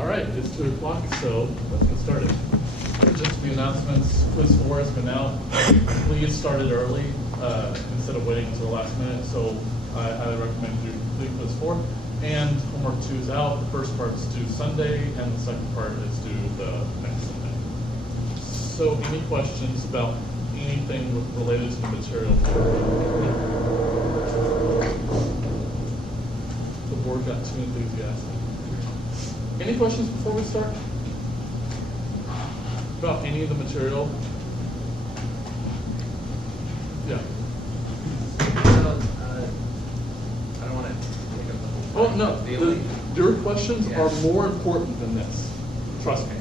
All right, it's 2 o'clock, so let's get started. Just the announcements, quiz 4 has been out. Please start it early instead of waiting until the last minute. So I highly recommend you complete quiz 4. And homework 2 is out. The first part is due Sunday, and the second part is due the next Sunday. So any questions about anything related to the material? The board got too enthusiastic. Any questions before we start? About any of the material? Yeah. So, I don't want to take up the whole Oh, no. Your questions are more important than this. Trust me.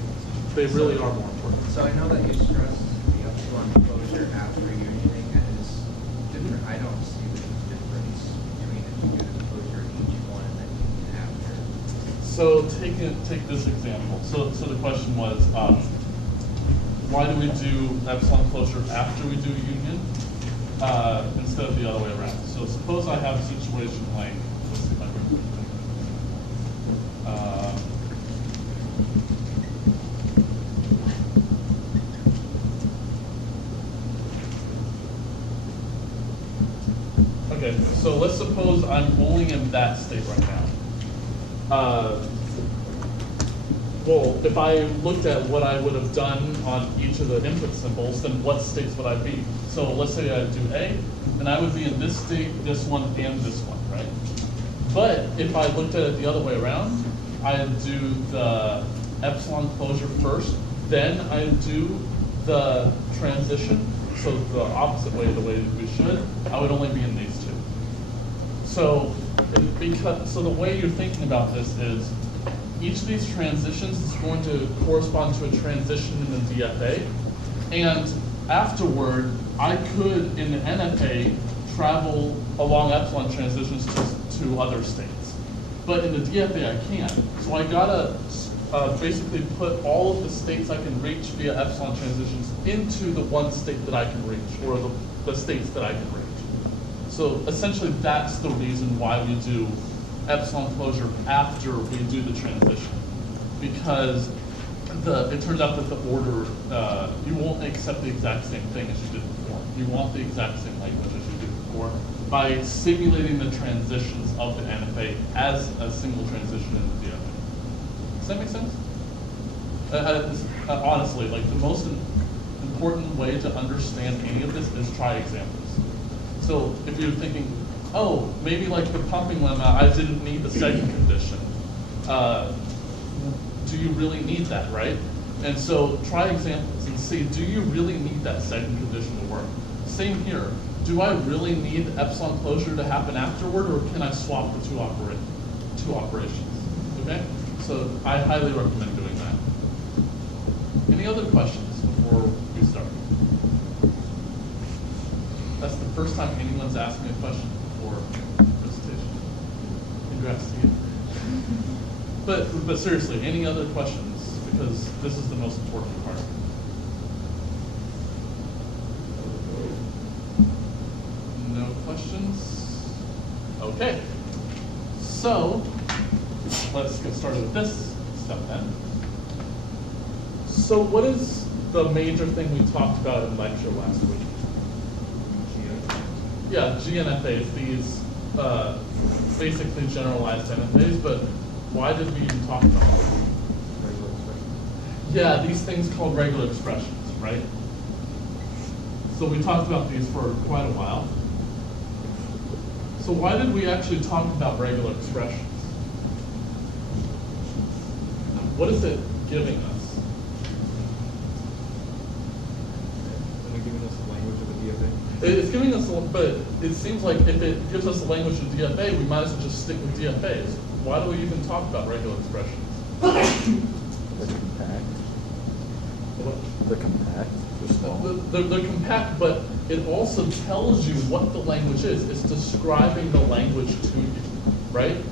They really are more important. So I know that you stressed the upfront closure after unioning, and it's different. I don't see the difference between if you do the closure each one and then union after. So take this example. So the question was, why do we do epsilon closure after we do union instead of the other way around? So suppose I have a situation like, let's see if I can do it. Okay, so let's suppose I'm only in that state right now. Well, if I looked at what I would have done on each of the input symbols, then what states would I be? So let's say I do A, then I would be in this state, this one, and this one, right? But if I looked at it the other way around, I'd do the epsilon closure first, then I'd do the transition, so the opposite way, the way that we should, I would only be in these two. So the way you're thinking about this is, each of these transitions is going to correspond to a transition in the DFA, and afterward, I could, in the NFA, travel along epsilon transitions to other states. But in the DFA, I can't. So I gotta basically put all of the states I can reach via epsilon transitions into the one state that I can reach, or the states that I can reach. So essentially, that's the reason why we do epsilon closure after we do the transition, because it turns out that the order, you won't accept the exact same thing as you did before. You want the exact same language as you did before by simulating the transitions of the NFA as a single transition in the DFA. Does that make sense? Honestly, like the most important way to understand any of this is try examples. So if you're thinking, oh, maybe like the pumping lemma, I didn't need the second condition. Do you really need that, right? And so try examples and see, do you really need that second condition to work? Same here. Do I really need epsilon closure to happen afterward, or can I swap the two operations? Okay? So I highly recommend doing that. Any other questions before we start? That's the first time anyone's asked me a question before recitation. Congrats to you. But seriously, any other questions? Because this is the most important part. No questions? Okay. So let's get started with this step then. So what is the major thing we talked about in lecture last week? Yeah, GNFAs, these basically generalized NFAs, but why did we even talk about them? Regular expressions. Yeah, these things called regular expressions, right? So we talked about these for quite a while. So why did we actually talk about regular expressions? What is it giving us? It's giving us, but it seems like if it gives us a language of DFA, we might as well just stick with DFAs. Why do we even talk about regular expressions? They're compact. What? They're compact. They're small. They're compact, but it also tells you what the language is. It's describing the language to you, right?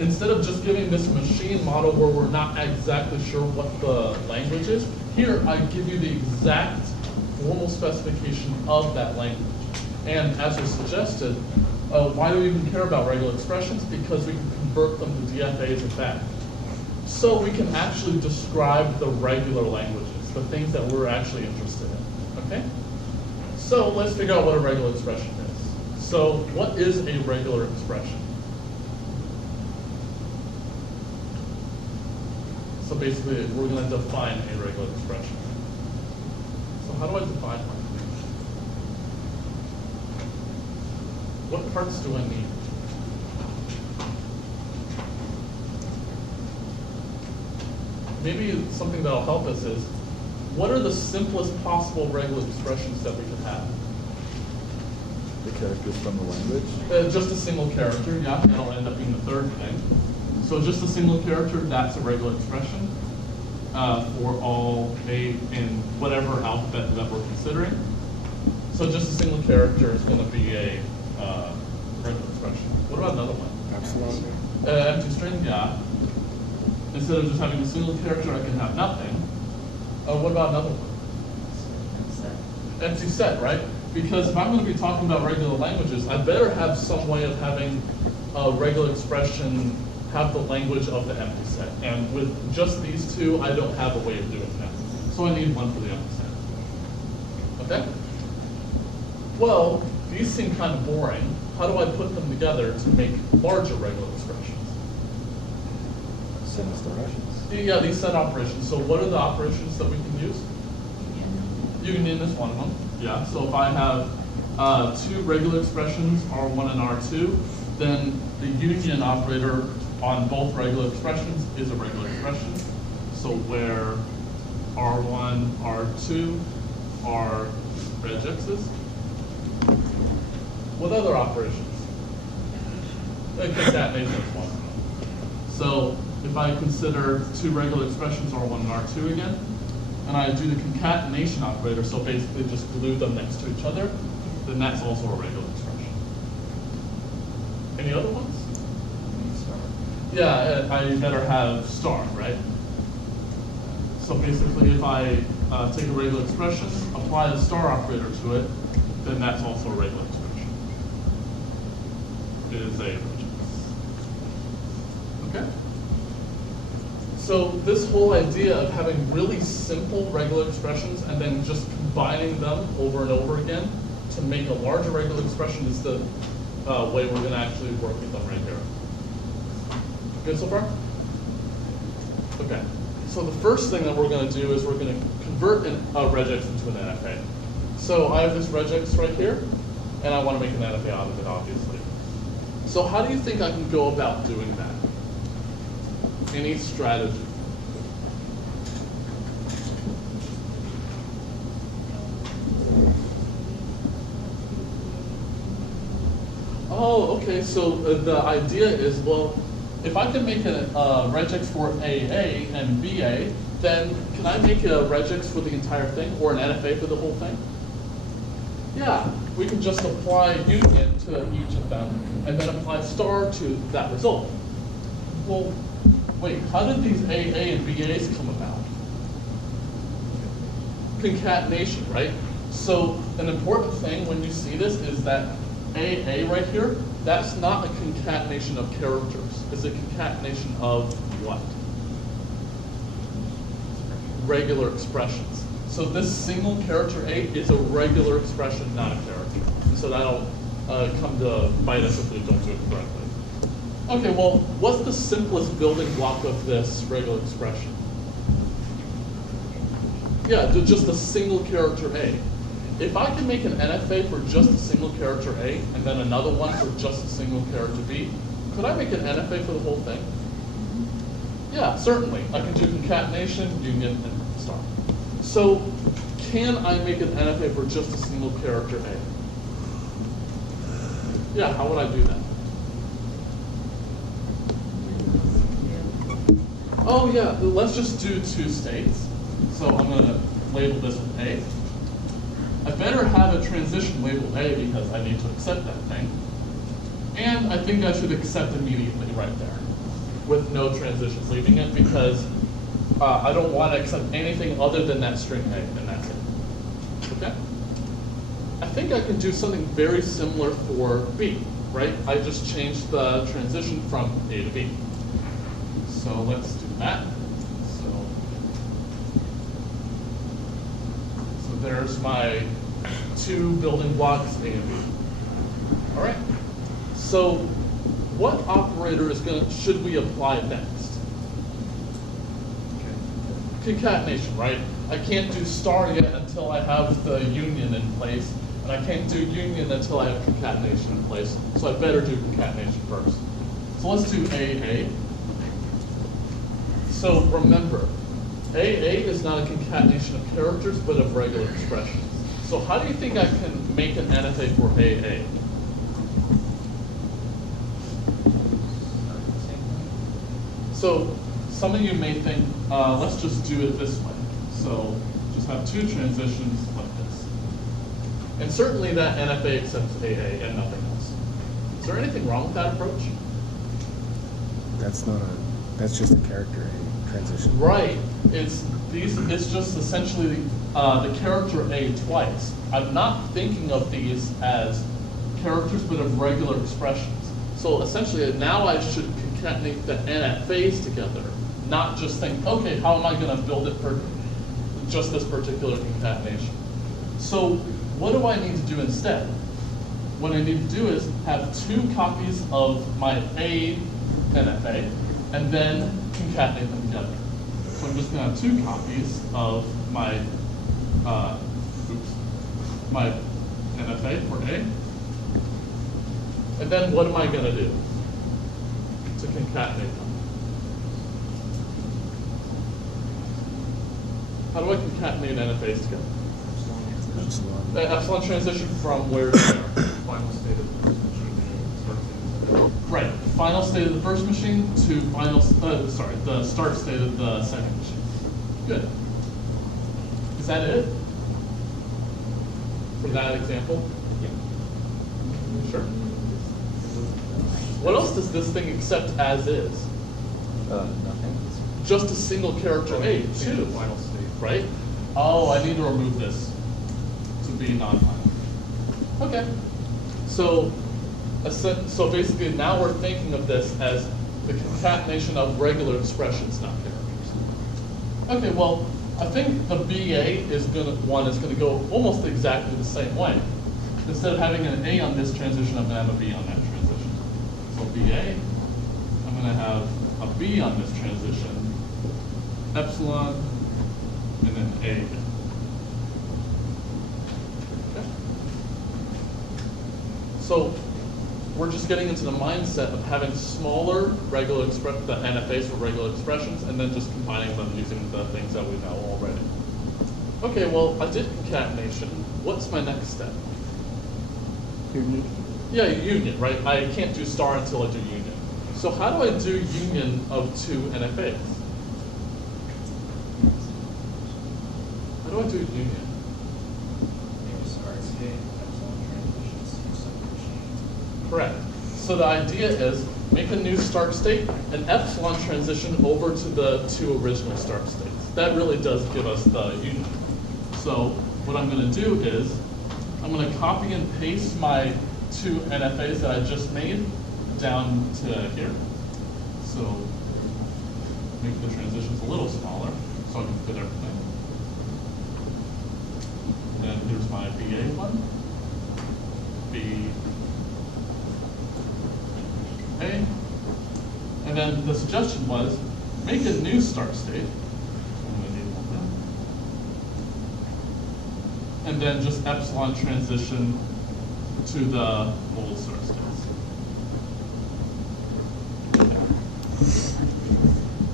Instead of just giving this machine model where we're not exactly sure what the language is, here I give you the exact formal specification of that language. And as was suggested, why do we even care about regular expressions? Because we can convert them to DFAs and back. So we can actually describe the regular languages, the things that we're actually interested in, okay? So let's figure out what a regular expression is. So what is a regular expression? So basically, we're going to define a regular expression. So how do I define one? What parts do I need? Maybe something that'll help us is, what are the simplest possible regular expressions that we could have? The characters from the language? Just a single character, yeah, that'll end up being the third thing. So just a single character, that's a regular expression for all A in whatever alphabet that we're considering. So just a single character is going to be a regular expression. What about another one? Epsilon. Empty string, yeah. Instead of just having a single character, I can have nothing. What about another one? Empty set, right? Because if I'm going to be talking about regular languages, I better have some way of having a regular expression have the language of the empty set. And with just these two, I don't have a way of doing that. So I need one for the empty set. Okay? Well, these seem kind of boring. How do I put them together to make larger regular expressions? Set operations. Yeah, these set operations. So what are the operations that we can use? Union is one of them. Yeah, so if I have two regular expressions, R1 and R2, then the union operator on both regular expressions is a regular expression. So where R1, R2 are regexes. What other operations? Concatenation is one. So if I consider two regular expressions, R1 and R2 again, and I do the concatenation operator, so basically just glue them next to each other, then that's also a regular expression. Any other ones? Yeah, I better have star, right? So basically if I take a regular expression, apply the star operator to it, then that's also a regular expression. It is a regex. Okay? So this whole idea of having really simple regular expressions and then just combining them over and over again to make a larger regular expression is the way we're going to actually work with them right here. Good so far? Okay. So the first thing that we're going to do is we're going to convert a regex into an NFA. So I have this regex right here, and I want to make an NFA out of it, obviously. So how do you think I can go about doing that? Any strategy? Oh, okay, so the idea is, well, if I can make a regex for AA and BA, then can I make a regex for the entire thing, or an NFA for the whole thing? Yeah, we can just apply union to each of them, and then apply star to that result. Well, wait, how did these AA and BAs come about? Concatenation, right? So an important thing when you see this is that AA right here, that's not a concatenation of characters. It's a concatenation of what? Regular expressions. So this single character A is a regular expression, not a character. And so that'll come to bite us if we don't do it correctly. Okay, well, what's the simplest building block of this regular expression? Yeah, just a single character A. If I can make an NFA for just a single character A, and then another one for just a single character B, could I make an NFA for the whole thing? Yeah, certainly. I can do concatenation, union, and star. So can I make an NFA for just a single character A? Yeah, how would I do that? Oh yeah, let's just do two states. So I'm going to label this with A. I better have a transition labeled A because I need to accept that thing. And I think I should accept immediately right there with no transitions, leaving it because I don't want to accept anything other than that string A, and that's it. Okay? I think I can do something very similar for B, right? I just changed the transition from A to B. So let's do that. So there's my two building blocks, A and B. All right. So what operator should we apply next? Concatenation, right? I can't do star yet until I have the union in place, and I can't do union until I have concatenation in place. So I better do concatenation first. So let's do AA. So remember, AA is not a concatenation of characters, but of regular expressions. So how do you think I can make an NFA for AA? So some of you may think, let's just do it this way. So just have two transitions like this. And certainly that NFA accepts AA and nothing else. Is there anything wrong with that approach? That's just a character A transition. Right. It's just essentially the character A twice. I'm not thinking of these as characters, but of regular expressions. So essentially now I should concatenate the NFAs together, not just think, okay, how am I going to build it for just this particular concatenation? So what do I need to do instead? What I need to do is have two copies of my A NFA and then concatenate them together. So I'm just going to have two copies of my my NFA for A. And then what am I going to do to concatenate them? How do I concatenate NFAs together? Epsilon transition from where to where? Final state of the first machine. Right, final state of the first machine to the start state of the second machine. Good. Is that it? For that example? Yeah. Sure. What else does this thing accept as is? Nothing. Just a single character A, too. Final state. Right? Oh, I need to remove this to be non-final. Okay. So basically now we're thinking of this as the concatenation of regular expressions, not characters. Okay, well, I think the BA one is going to go almost exactly the same way. Instead of having an A on this transition, I'm going to have a B on that transition. So BA, I'm going to have a B on this transition, epsilon, and then A again. Okay. So we're just getting into the mindset of having smaller the NFAs for regular expressions, and then just combining them using the things that we know already. Okay, well, I did concatenation. What's my next step? Union. Yeah, union, right? I can't do star until I do union. So how do I do union of two NFAs? How do I do union? Correct. So the idea is make a new start state and epsilon transition over to the two original start states. That really does give us the union. So what I'm going to do is I'm going to copy and paste my two NFAs that I just made down to here. So make the transitions a little smaller so I can fit everything. And then here's my BA one. B. A. And then the suggestion was make a new start state. And then just epsilon transition to the old start states.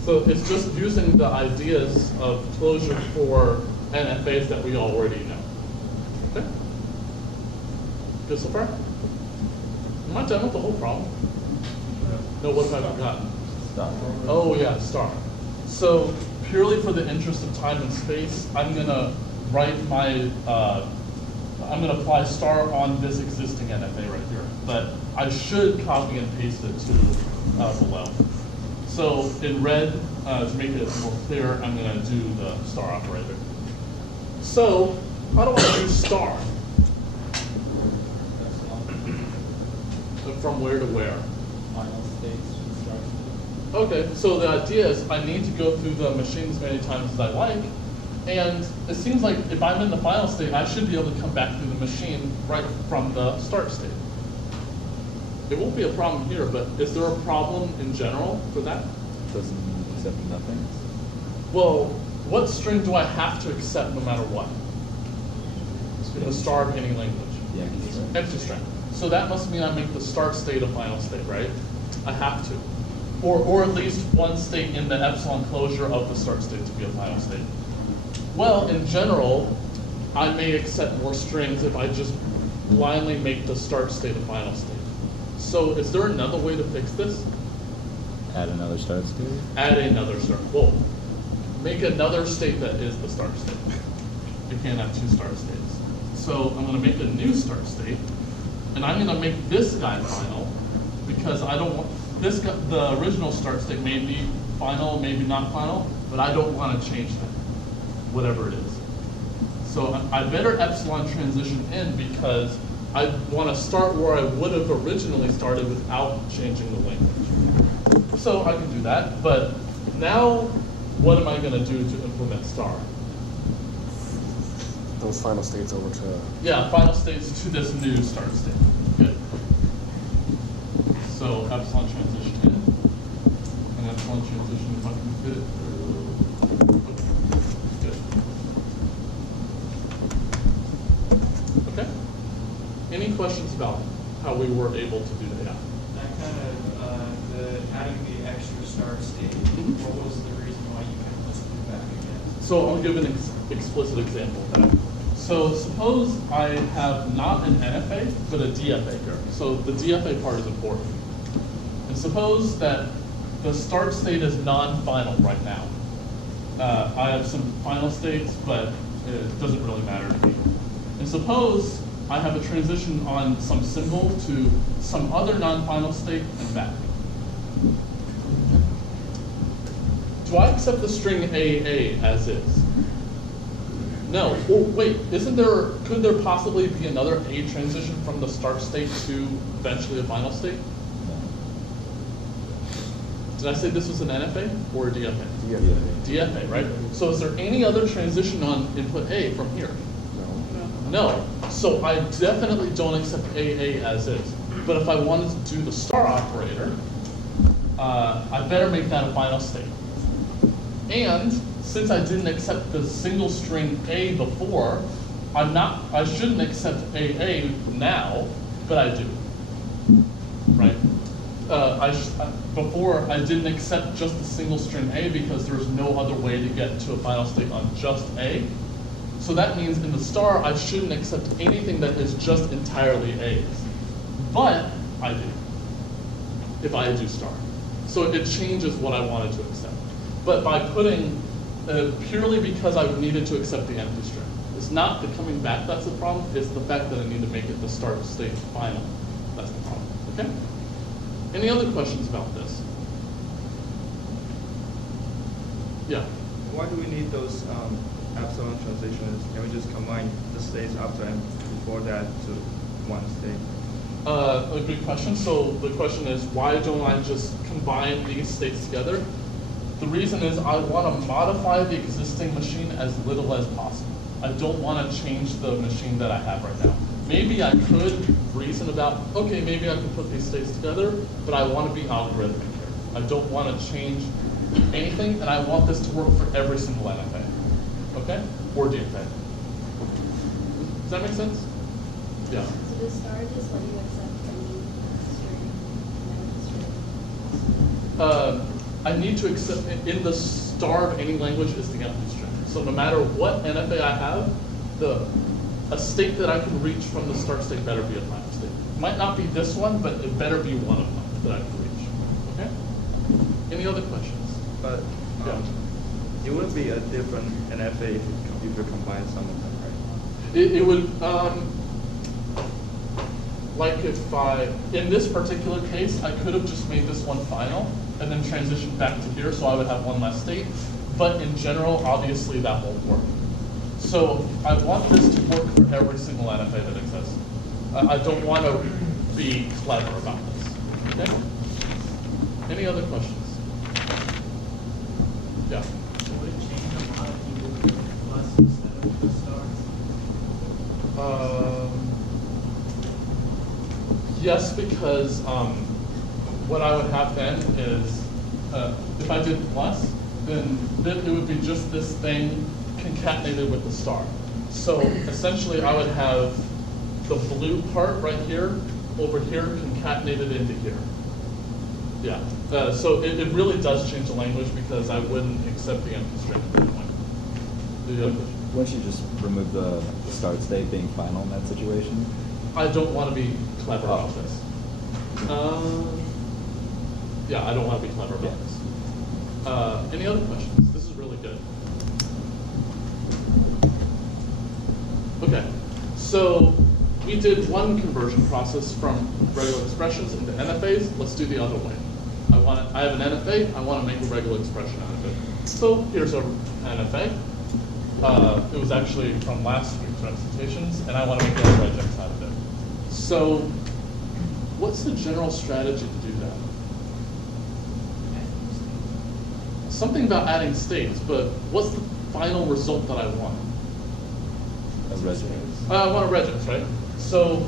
So it's just using the ideas of closure for NFAs that we already know. Okay? Good so far? Am I done with the whole problem? No, what have I forgotten? Stop. Oh yeah, star. So purely for the interest of time and space, I'm gonna write my, I'm gonna apply star on this existing NFA right here. But I should copy and paste it to below. So in red, to make it more clear, I'm gonna do the star operator. So how do I do star? So from where to where? Final states to start. Okay, so the idea is I need to go through the machine as many times as I like, and it seems like if I'm in the final state, I should be able to come back through the machine right from the start state. It won't be a problem here, but is there a problem in general for that? Doesn't accept nothing. Well, what string do I have to accept no matter what? In the star of any language. Yeah, Empty string. So that must mean I make the start state a final state, right? I have to. Or at least one state in the epsilon closure of the start state to be a final state. Well, in general, I may accept more strings if I just blindly make the start state a final state. So is there another way to fix this? Add another start state. Add another start. Well, make another state that is the start state. You can't have two start states. So I'm going to make a new start state, and I'm going to make this guy final because I don't want this guy, the original start state may be final, maybe not final, but I don't want to change that, whatever it is. So I better epsilon transition in because I want to start where I would have originally started without changing the language. So I can do that, but now what am I going to do to implement star? Those final states over to. Yeah, final states to this new start state. Good. So epsilon transition in, and epsilon transition if I can fit it through. Okay. Good. Okay. Any questions about how we were able to do that? That kind of, adding the extra start state, what was the reason why you couldn't just do back again? So I'll give an explicit example of that. So suppose I have not an NFA, but a DFA here. So the DFA part is important. And suppose that the start state is non-final right now. I have some final states, but it doesn't really matter to me. And suppose I have a transition on some symbol to some other non-final state and back. Do I accept the string AA as is? No. Well, wait, could there possibly be another A transition from the start state to eventually a final state? Did I say this was an NFA or a DFA? DFA, right? So is there any other transition on input A from here? No. So I definitely don't accept AA as is. But if I wanted to do the star operator, I better make that a final state. And since I didn't accept the single string A before, I shouldn't accept AA now, but I do, right? Before I didn't accept just the single string A because there's no other way to get to a final state on just A. So that means in the star, I shouldn't accept anything that is just entirely A's. But I do, if I do star. So it changes what I wanted to accept. But by putting, purely because I needed to accept the empty string. It's not the coming back that's the problem, it's the fact that I need to make it the start state final. That's the problem, okay? Any other questions about this? Yeah? Why do we need those epsilon transitions? Can we just combine the states after and before that to one state? A good question. So the question is, why don't I just combine these states together? The reason is I want to modify the existing machine as little as possible. I don't want to change the machine that I have right now. Maybe I could reason about, okay, maybe I could put these states together, but I want to be algorithmic here. I don't want to change anything, and I want this to work for every single NFA, okay? Or DFA. Does that make sense? Yeah. So the start is what you accept from the string. I need to accept, in the star of any language is the empty string. So no matter what NFA I have, a state that I can reach from the start state better be a final state. It might not be this one, but it better be one of them that I can reach. Okay? Any other questions? But Yeah. it would be a different NFA if you combine some of them, right? It would, like if in this particular case, I could have just made this one final and then transitioned back to here, so I would have one less state. But in general, obviously that won't work. So I want this to work for every single NFA that exists. I don't want to be clever about this. Okay? Any other questions? Yeah. Would it change a lot if you did plus instead of the stars? Yes, because what I would have then is, if I did plus, then it would be just this thing concatenated with the star. So essentially I would have the blue part right here, over here, concatenated into here. Yeah, so it really does change the language because I wouldn't accept the empty string at that point. Do you have a question? Wouldn't you just remove the start state being final in that situation? I don't want to be clever about this. Yeah, I don't want to be clever about this. Any other questions? This is really good. Okay, so we did one conversion process from regular expressions into NFAs. Let's do the other way. I have an NFA. I want to make a regular expression out of it. So here's a NFA. It was actually from last week's recitations, and I want to make a regex out of it. So what's the general strategy to do that? Something about adding states, but what's the final result that I want? A regex. I want a regex, right? So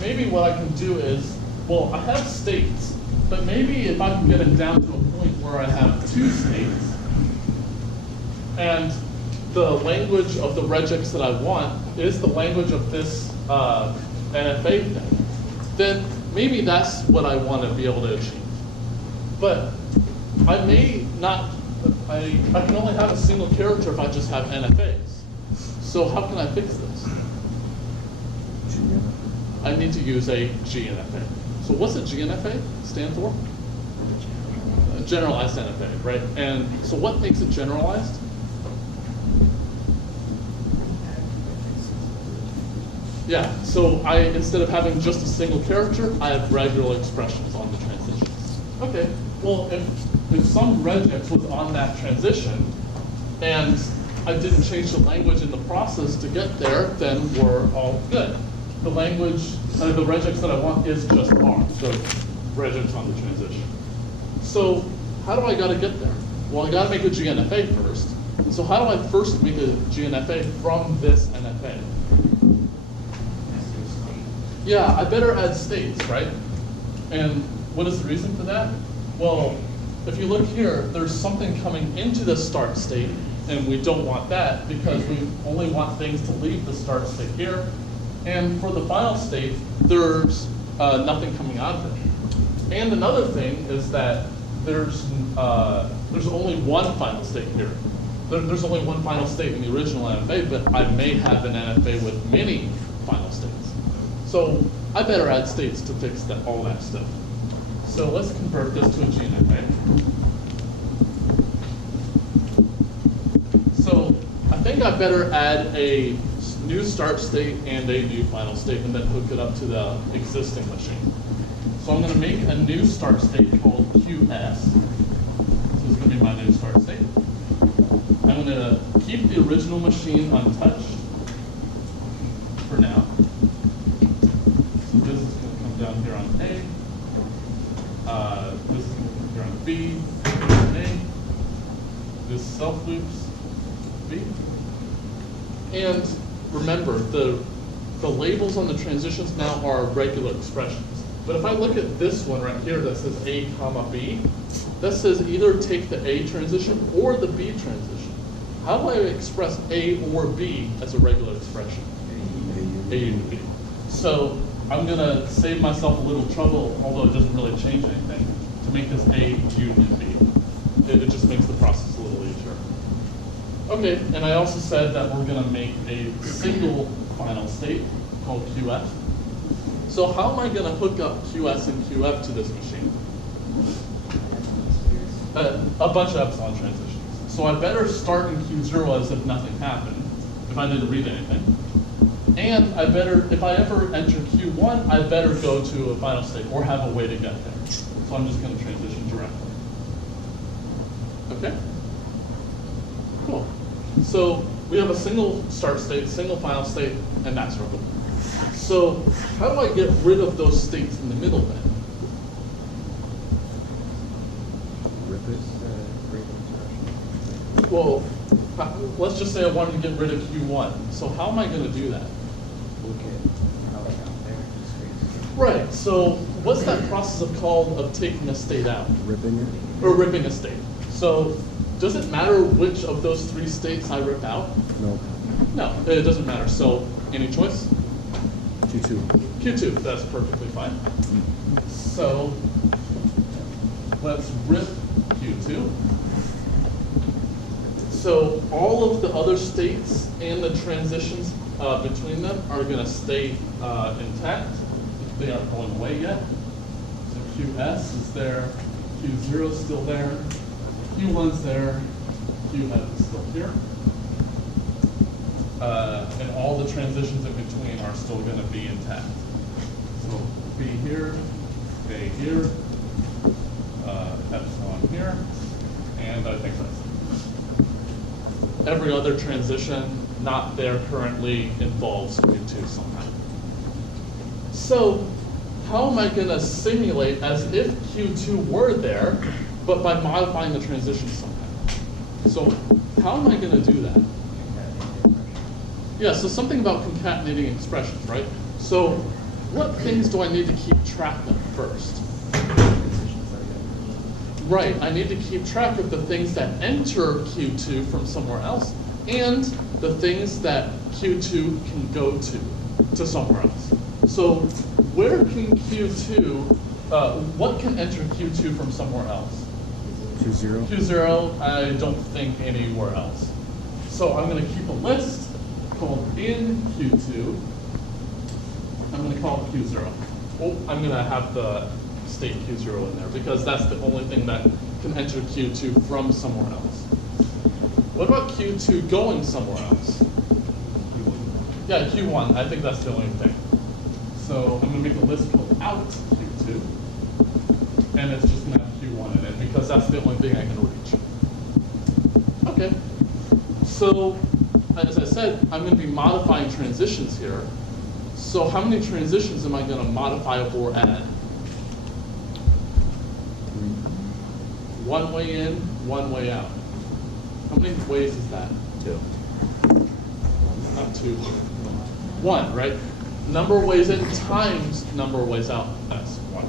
maybe what I can do is, well, I have states, but maybe if I can get it down to a point where I have two states, and the language of the regex that I want is the language of this NFA thing, then maybe that's what I want to be able to achieve. But I may not, I can only have a single character if I just have NFAs. So how can I fix this? I need to use a GNFA. So what's a GNFA stand for? Generalized NFA, right? And so what makes it generalized? Yeah, so instead of having just a single character, I have regular expressions on the transitions. Okay, well, if some regex was on that transition, and I didn't change the language in the process to get there, then we're all good. The language, the regex that I want is just R, so regex on the transition. So how do I gotta get there? Well, I gotta make a GNFA first. So how do I first make a GNFA from this NFA? Yeah, I better add states, right? And what is the reason for that? Well, if you look here, there's something coming into the start state, and we don't want that because we only want things to leave the start state here. And for the final state, there's nothing coming out of it. And another thing is that there's only one final state here. There's only one final state in the original NFA, but I may have an NFA with many final states. So I better add states to fix all that stuff. So let's convert this to a GNFA. So I think I better add a new start state and a new final state and then hook it up to the existing machine. So I'm going to make a new start state called QS. So it's going to be my new start state. I'm going to keep the original machine untouched for now. So this is going to come down here on A. This is going to come here on B. A. This self loops B. And remember, the labels on the transitions now are regular expressions. But if I look at this one right here that says A comma B, that says either take the A transition or the B transition. How do I express A or B as a regular expression? A and B. So I'm going to save myself a little trouble, although it doesn't really change anything, to make this A union B. It just makes the process a little easier. Okay, and I also said that we're going to make a single final state called QF. So how am I going to hook up QS and QF to this machine? A bunch of epsilon transitions. So I better start in Q0 as if nothing happened, if I didn't read anything. And I better, if I ever enter Q1, I better go to a final state or have a way to get there. So I'm just going to transition directly. Okay? Cool. So we have a single start state, single final state, and that's our goal. So how do I get rid of those states in the middle then? Rip it. Well, let's just say I wanted to get rid of Q1. So how am I going to do that? Look at how it's out there. Right, so what's that process of taking a state out? Ripping it? Or ripping a state. So does it matter which of those three states I rip out? No. No, it doesn't matter. So any choice? Q2. Q2, that's perfectly fine. So let's rip Q2. So all of the other states and the transitions between them are going to stay intact. They aren't going away yet. So QS is there, Q0 is still there, Q1's there, QF is still here. And all the transitions in between are still going to be intact. So B here, A here, epsilon here, and I think that's it. Every other transition not there currently involves Q2 somehow. So how am I going to simulate as if Q2 were there, but by modifying the transition somehow? So how am I going to do that? Yeah, so something about concatenating expressions, right? So what things do I need to keep track of first? Right, I need to keep track of the things that enter Q2 from somewhere else and the things that Q2 can go to somewhere else. So where can Q2, what can enter Q2 from somewhere else? Q0. Q0, I don't think anywhere else. So I'm going to keep a list called in Q2. I'm going to call it Q0. Oh, I'm going to have the state Q0 in there because that's the only thing that can enter Q2 from somewhere else. What about Q2 going somewhere else? Yeah, Q1. I think that's the only thing. So I'm going to make a list called out Q2, and it's just going to have Q1 in it because that's the only thing I can reach. Okay. So as I said, I'm going to be modifying transitions here. So how many transitions am I going to modify or add? One way in, one way out. How many ways is that? Two. Not two. One, right? Number of ways in times number of ways out. That's one.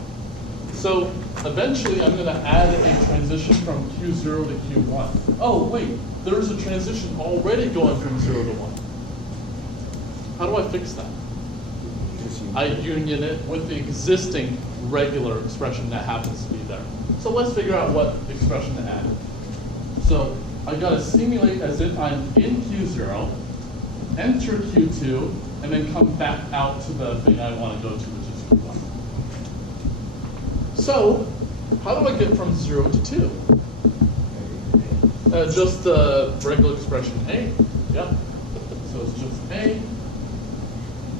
So eventually I'm going to add a transition from Q0 to Q1. Oh, wait. There's a transition already going from 0 to 1. How do I fix that? I union it with the existing regular expression that happens to be there. So let's figure out what expression to add. So I got to simulate as if I'm in Q0, enter Q2, and then come back out to the thing I want to go to, which is Q1. So how do I get from 0 to 2? Just the regular expression A. Yep. So it's just A.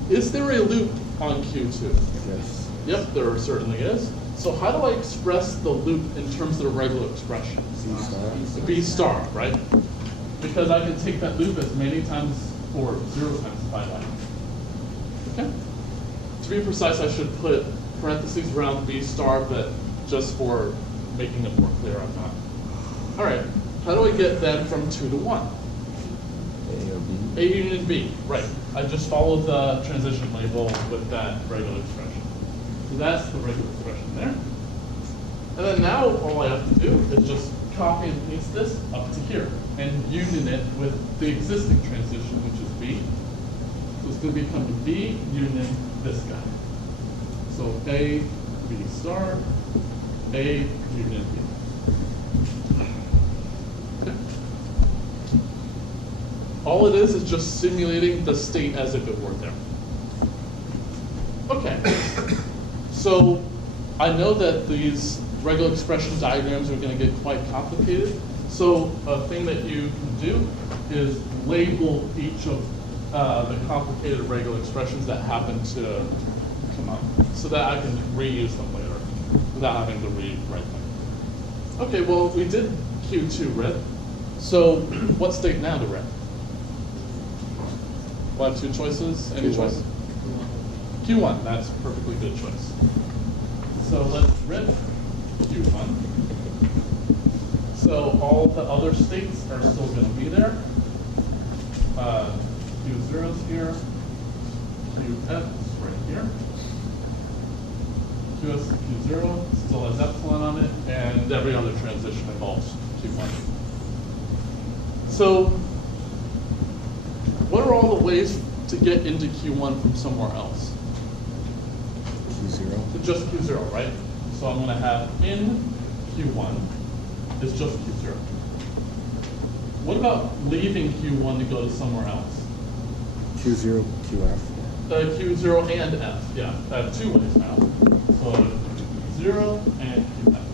Is there a loop on Q2? Yes. Yep, there certainly is. So how do I express the loop in terms of the regular expression? B star. B star, right? Because I can take that loop as many times or 0 times if I like. Okay? To be precise, I should put parentheses around B star, but just for making it more clear, I'm not. All right. How do I get then from 2 to 1? A or B? A union B, right. I just followed the transition label with that regular expression. So that's the regular expression there. And then now all I have to do is just copy and paste this up to here and union it with the existing transition, which is B. So it's going to become B union this guy. So A, B star, A union B. All it is just simulating the state as if it were there. Okay. So I know that these regular expression diagrams are going to get quite complicated. So a thing that you can do is label each of the complicated regular expressions that happen to come up so that I can reuse them later without having to rewrite them. Okay, well, we did Q2 rip. So what state now to rip? We'll have two choices. Any Q1. choice? Q1, that's a perfectly good choice. So let's rip Q1. So all the other states are still going to be there. Q0's here. Qf's right here. Qs Q0 still has epsilon on it, and every other transition involves Q1. So what are all the ways to get into Q1 from somewhere else? Q0. Just Q0, right? So I'm going to have in Q1 is just Q0. What about leaving Q1 to go to somewhere else? Q0, QF. Q0 and F, yeah. I have two ways now. So 0 and QF.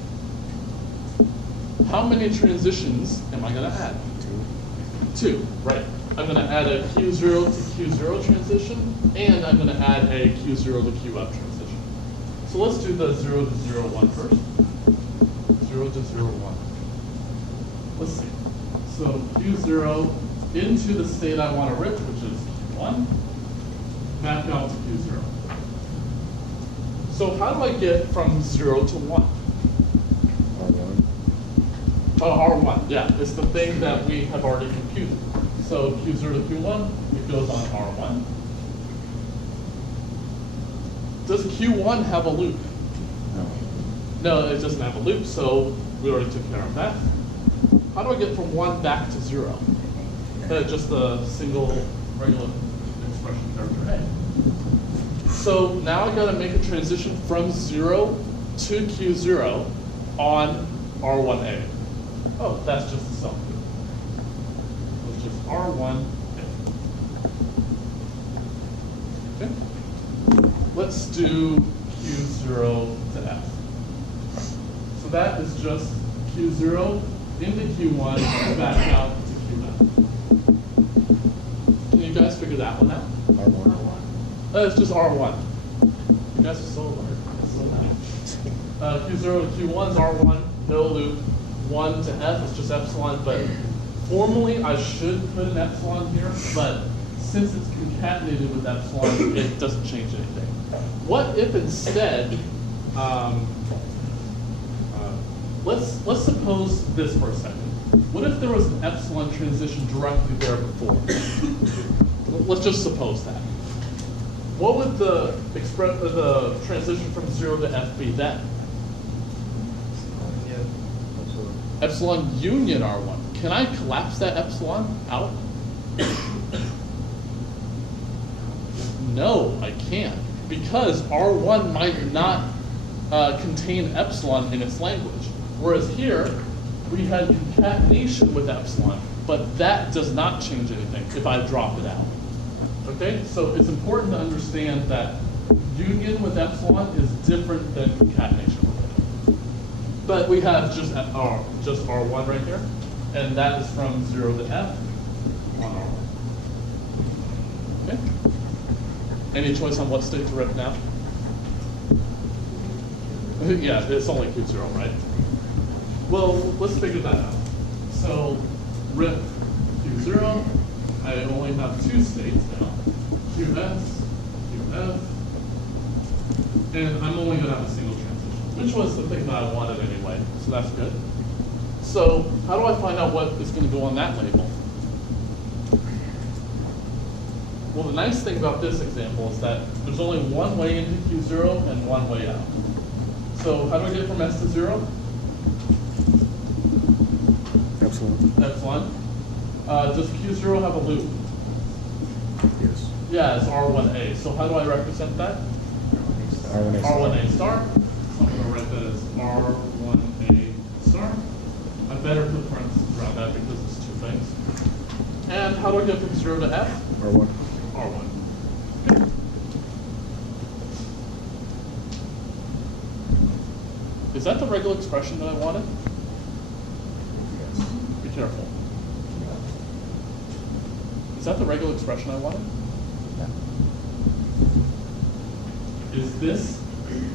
How many transitions am I going to add? Two, right. I'm going to add a Q0 to Q0 transition, and I'm going to add a Q0 to QF transition. So let's do the 0 to 0, 1 first. 0 to 0, 1. Let's see. So Q0 into the state I want to rip, which is Q1, back out to Q0. So how do I get from 0 to 1? R1. R1, yeah, it's the thing that we have already computed. So Q0 to Q1, it goes on R1. Does Q1 have a loop? No. No, it doesn't have a loop, so we already took care of that. How do I get from 1 back to 0? Just a single regular expression character A. So now I got to make a transition from 0 to Q0 on R1A. Oh, that's just the sum. So it's just R1A. Okay. Let's do Q0 to F. So that is just Q0 into Q1 and back out to QF. Can you guys figure that one out? R1. It's just R1. You guys are so alert. So nice. Q0 to Q1 is R1, no loop. 1 to F is just epsilon, but formally I should put an epsilon here, but since it's concatenated with epsilon, it doesn't change anything. What if instead, let's suppose this for a second. What if there was an epsilon transition directly there before? Let's just suppose that. What would the transition from 0 to F be then? Epsilon union R1. Can I collapse that epsilon out? No, I can't. Because R1 might not contain epsilon in its language. Whereas here, we had concatenation with epsilon, but that does not change anything if I drop it out. Okay, so it's important to understand that union with epsilon is different than concatenation with it. But we have just R1 right here, and that is from 0 to F on R1. Okay? Any choice on what state to rip now? Yeah, it's only Q0, right? Well, let's figure that out. So rip Q0, I only have two states now. QS, QF, and I'm only going to have a single transition, which was the thing that I wanted anyway, so that's good. So how do I find out what is going to go on that label? Well, the nice thing about this example is that there's only one way into Q0 and one way out. So how do I get from S to 0? Epsilon. Epsilon. Does Q0 have a loop? Yes. Yeah, it's R1A. So how do I represent that? R1A star. R1A star. So I'm going to write that as R1A star. I better put parentheses around that because it's two things. And how do I get from 0 to F? R1. R1. Is that the regular expression that I wanted? Yes. Be careful. Is that the regular expression I wanted? Yeah. Is this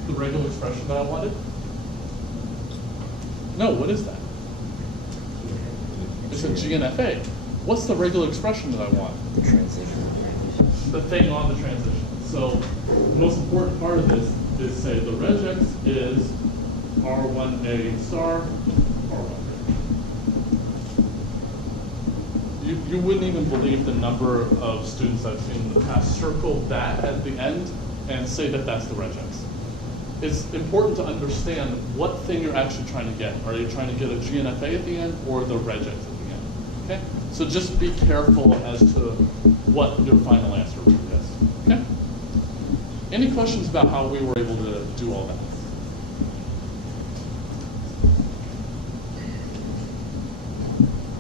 the regular expression that I wanted? No, what is that? It's a GNFA. What's the regular expression that I want? The transition. The thing on the transition. So the most important part of this is say the regex is R1A star, R1A. you wouldn't even believe the number of students I've seen in the past circle that at the end and say that that's the regex. It's important to understand what thing you're actually trying to get. Are you trying to get a GNFA at the end or the regex at the end? Okay? So just be careful as to what your final answer is. Okay? Any questions about how we were able to do all that?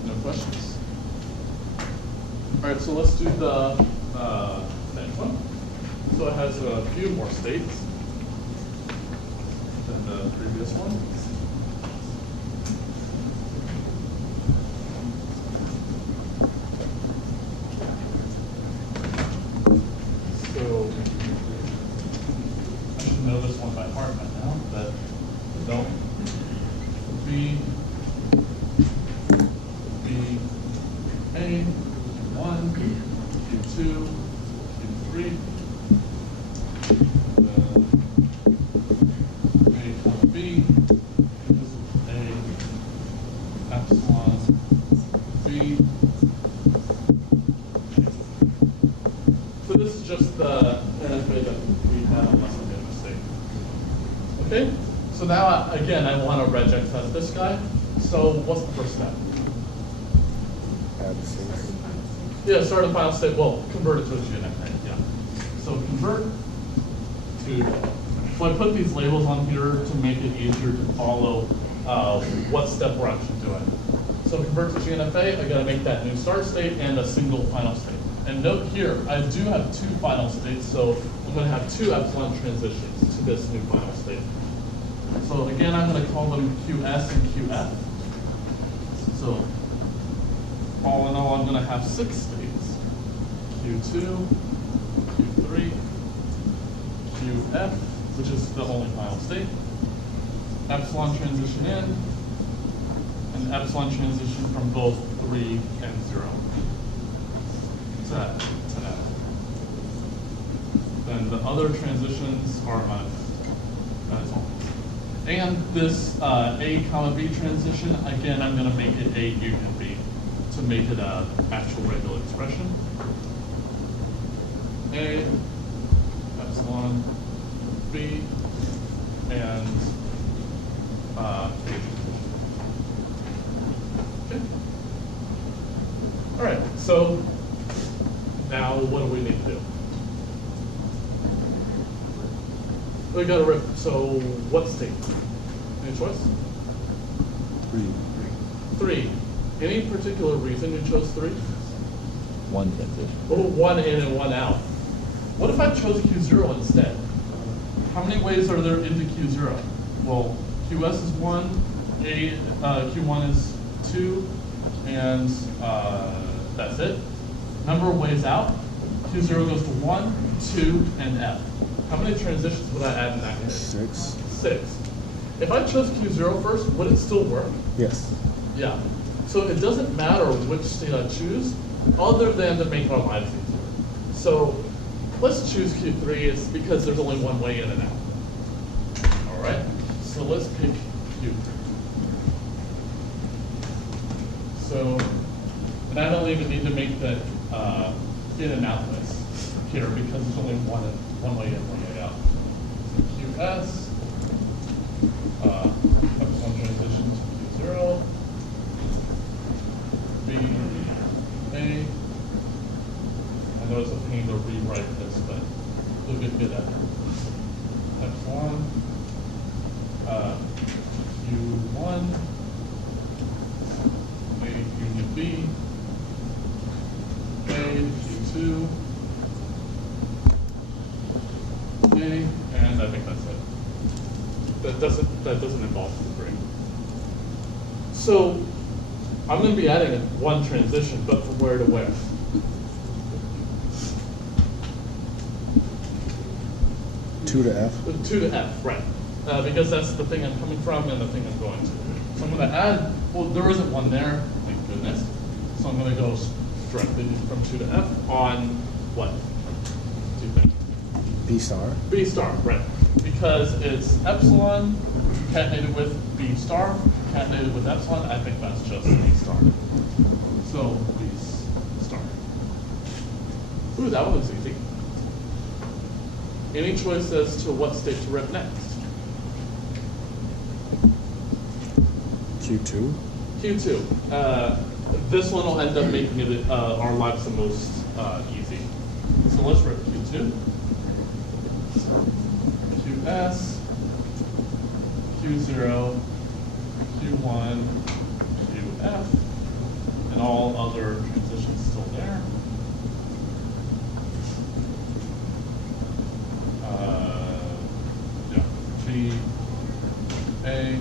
No questions? All right, so let's do the next one. So it has a few more states than the previous one. So I should know this one by heart by now, but don't. B, A, Q1, Q2, Q3, A comma B, this is A, epsilon, B. So this is just the NFA that we have unless I made a mistake. Okay, so now again I want to regex test this guy. So what's the first step? Add 6. Yeah, start a final state. Well, convert it to a GNFA. Yeah. So convert to. So I put these labels on here to make it easier to follow what step we're actually doing. So convert to GNFA. I got to make that new start state and a single final state. And note here, I do have 2 final states, so I'm going to have 2 epsilon transitions to this new final state. So again, I'm going to call them QS and QF. So all in all, I'm going to have 6 states. Q2, Q3, QF, which is the only final state. Epsilon transition in, and epsilon transition from both 3 and 0. To F. Then the other transitions are manifest. That's all. And this A comma B transition, again, I'm going to make it A union B to make it an actual regular expression. A, epsilon, B, and okay. All right, so now what do we need to do? We got to rip. So what state? Any choice? 3. Any particular reason you chose 3? 1 transition. Oh, 1 in and 1 out. What if I chose Q0 instead? How many ways are there into Q0? Well, QS is 1, Q1 is 2, and that's it. Number of ways out, Q0 goes to 1, 2, and F. How many transitions would I add in that case? 6. 6. If I chose Q0 first, would it still work? Yes. Yeah. So it doesn't matter which state I choose, other than to make our lives easier. So let's choose Q3. It's because there's only one way in and out. All right. So let's pick Q3. So, and I don't even need to make that in and out list here because there's only one way in, one way out. So QS. Epsilon transition to Q0, B, A. I know it's a pain to rewrite this, but you'll get good at it. Epsilon, Q1, A union B, A, Q2, A, and I think that's it. That doesn't involve the 3. So I'm going to be adding one transition, but from where to where? 2 to F. 2 to F, right? Because that's the thing I'm coming from and the thing I'm going to. So I'm going to add. Well, there isn't one there, thank goodness. So I'm going to go directly from 2 to F on what? Do you think? B star. B star, right? Because it's epsilon concatenated with B star, concatenated with epsilon. I think that's just B star. So B star. Ooh, that one was easy. Any choice as to what state to rip next? Q2. Q2. This one will end up making it our lives the most easy. So let's rip Q2, QS, Q0, Q1, QF, and all other transitions still there. Yeah, B, A,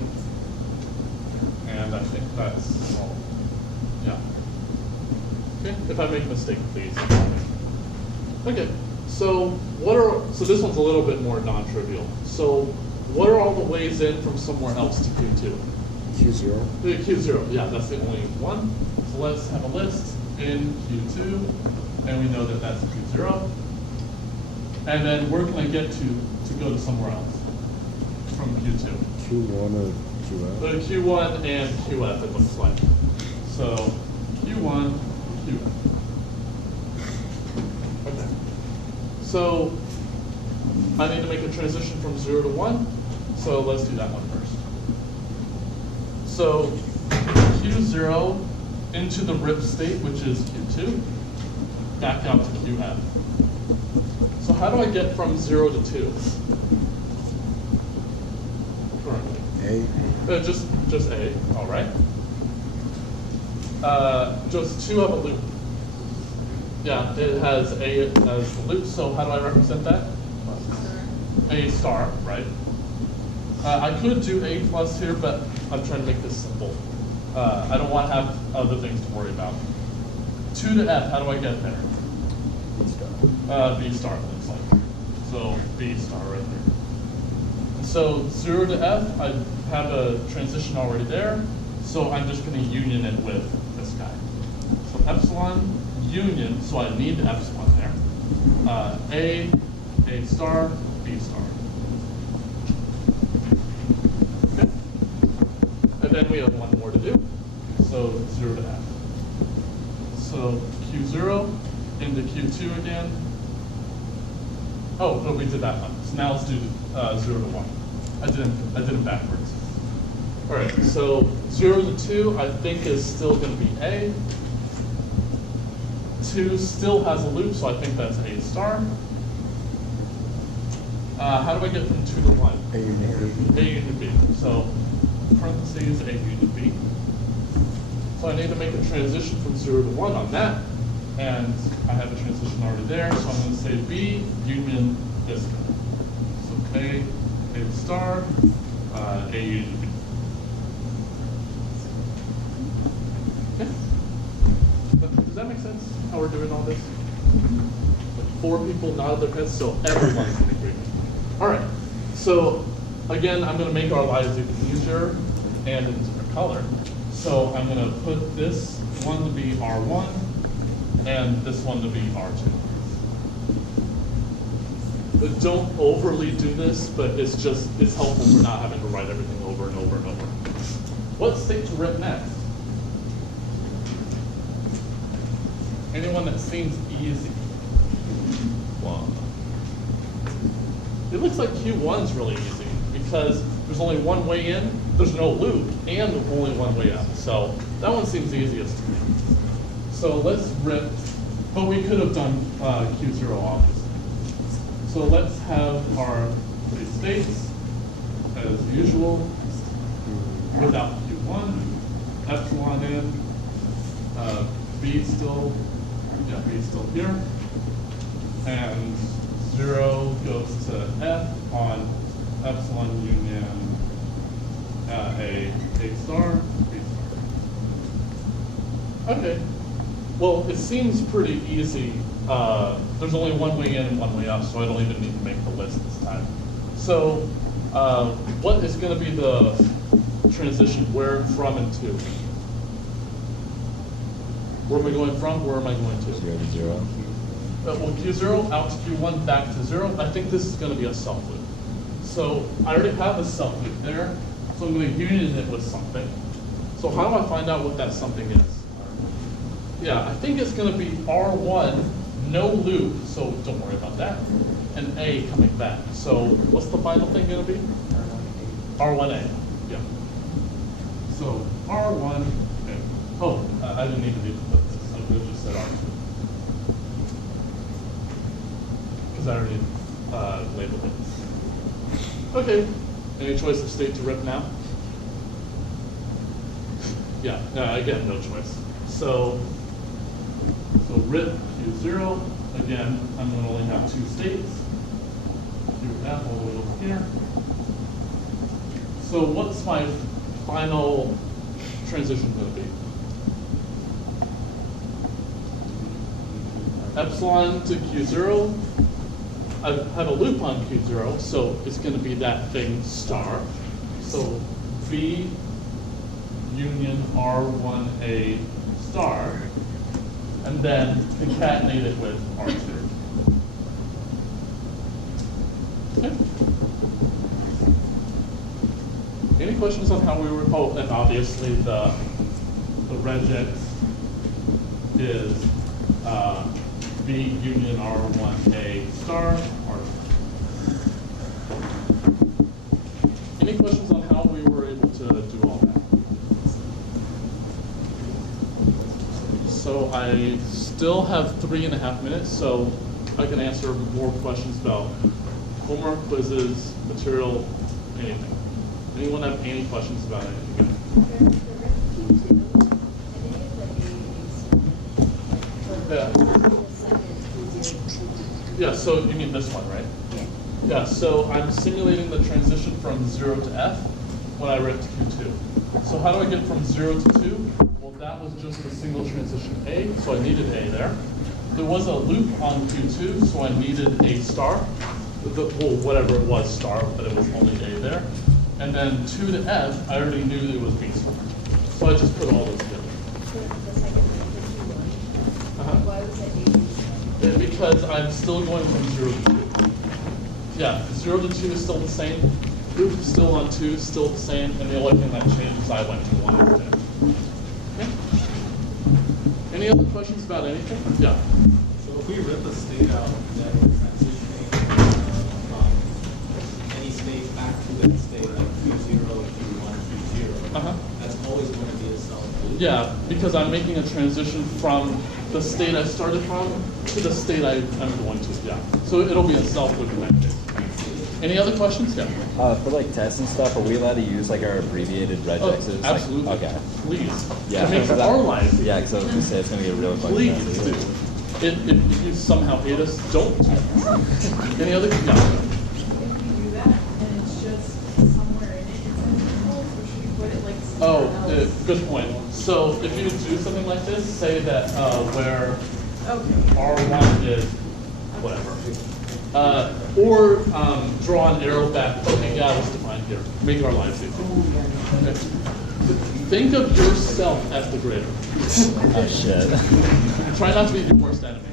and I think that's all. Yeah. Okay, if I make a mistake, please. Okay, so so this one's a little bit more non-trivial. So what are all the ways in from somewhere else to Q2? Q0. Q0, yeah, that's the only one. So let's have a list in Q2, and we know that that's Q0. And then where can I get to go to somewhere else from Q2? Q1 or QF. Q1 and QF, it looks like. So Q1, QF. Okay. So I need to make a transition from 0 to 1. So let's do that one first. So Q0 into the rip state, which is Q2, back out to QF. So how do I get from 0 to 2? Currently. A. Just A, all right. Just 2 have a loop. Yeah, it has A as the loop, so how do I represent that? A star, right? I could do A plus here, but I'm trying to make this simple. I don't want to have other things to worry about. 2 to F, how do I get there? B star, it looks like. So B star right there. So 0 to F, I have a transition already there, so I'm just going to union it with this guy. So epsilon union, so I need the epsilon there. A star, B star. Okay. And then we have one more to do. So 0 to F. So Q0 into Q2 again. Oh, no, we did that one. So now let's do 0 to 1. I did it backwards. All right, so 0 to 2, I think is still going to be A. 2 still has a loop, so I think that's A star. How do I get from 2 to 1? A union B. A union B. So parentheses A union B. So I need to make a transition from 0 to 1 on that. And I have a transition already there, so I'm going to say B union this guy. So A star, A union B. Okay. Does that make sense, how we're doing all this? Like 4 people nodded their heads, so everyone's in agreement. All right, so again, I'm going to make our lives even easier and in a different color. So I'm going to put this one to be R1 and this one to be R2. But don't overly do this, but it's helpful for not having to write everything over and over and over. What state to rip next? Anyone that seems easy? Well, it looks like Q1's really easy because there's only one way in, there's no loop, and only one way out. So that one seems easiest to me. So let's rip, but we could have done Q0 obviously. So let's have our 3 states as usual without Q1, epsilon in, B still here, and 0 goes to F on epsilon union A star, B star. Okay. Well, it seems pretty easy. There's only one way in and one way out, so I don't even need to make the list this time. So what is going to be the transition where, from, and to? Where am I going from? Where am I going to? 0 to 0. Well, Q0 out to Q1 back to 0. I think this is going to be a self loop. So I already have a self loop there, so I'm going to union it with something. So how do I find out what that something is? Yeah, I think it's gonna be R1, no loop, so don't worry about that, and A coming back. So what's the final thing gonna be? R1A, yeah. So R1, okay. Oh, I didn't even need to put this, I could have just said R2. Because I already labeled it. Okay, any choice of state to rip now? Yeah, again, no choice. So rip Q0, again, I'm gonna only have two states. QF all the way over here. So what's my final transition gonna be? Epsilon to Q0. I have a loop on Q0, so it's gonna be that thing star. So V union R1A star, and then concatenate it with R2. Okay. Any questions on how we were, oh, and obviously the regex is V union R1A star, R2. Any questions on how we were able to do all that? So I still have 3.5 minutes, so I can answer more questions about homework, quizzes, material, anything. Anyone have any questions about anything? Yeah. Yeah, so you mean this one, right? Yeah, so I'm simulating the transition from 0 to F when I ripped Q2. So how do I get from 0 to 2? Well, that was just a single transition A, so I needed A there. There was a loop on Q2, so I needed A star. Well, whatever it was, star, but it was only A there. And then 2 to F, I already knew that it was B star. So I just put all those together. Why was that A? Because I'm still going from 0 to 2. Yeah, 0 to 2 is still the same. Loop is still on 2, is still the same. And the only thing that changed is I went to 1 instead. Okay. Any other questions about anything? Yeah. So if we rip a state out that we're transitioning from any state back to that state, like Q0, Q1, Q0, that's always going to be a self loop. Yeah, because I'm making a transition from the state I started from to the state I'm going to. Yeah. So it'll be a self-loop in that case. Any other questions? Yeah. For like tests and stuff, are we allowed to use like our abbreviated regexes? Oh, absolutely. Like, okay. Please. Yeah. It makes our life. Yeah, because I was gonna say it's gonna get real fucking Please messy. do. If you somehow hate us, don't. Any other? No. If we do that and it's just somewhere in it, it's symbols, or should we put it like somewhere else? Good point. So if you do something like this, say that where Okay. R1 is whatever. Or draw an arrow back. Okay, yeah, it was defined here. Make our lives easy. Okay. Think of yourself as the grader. Oh shit. Try not to be your worst enemy.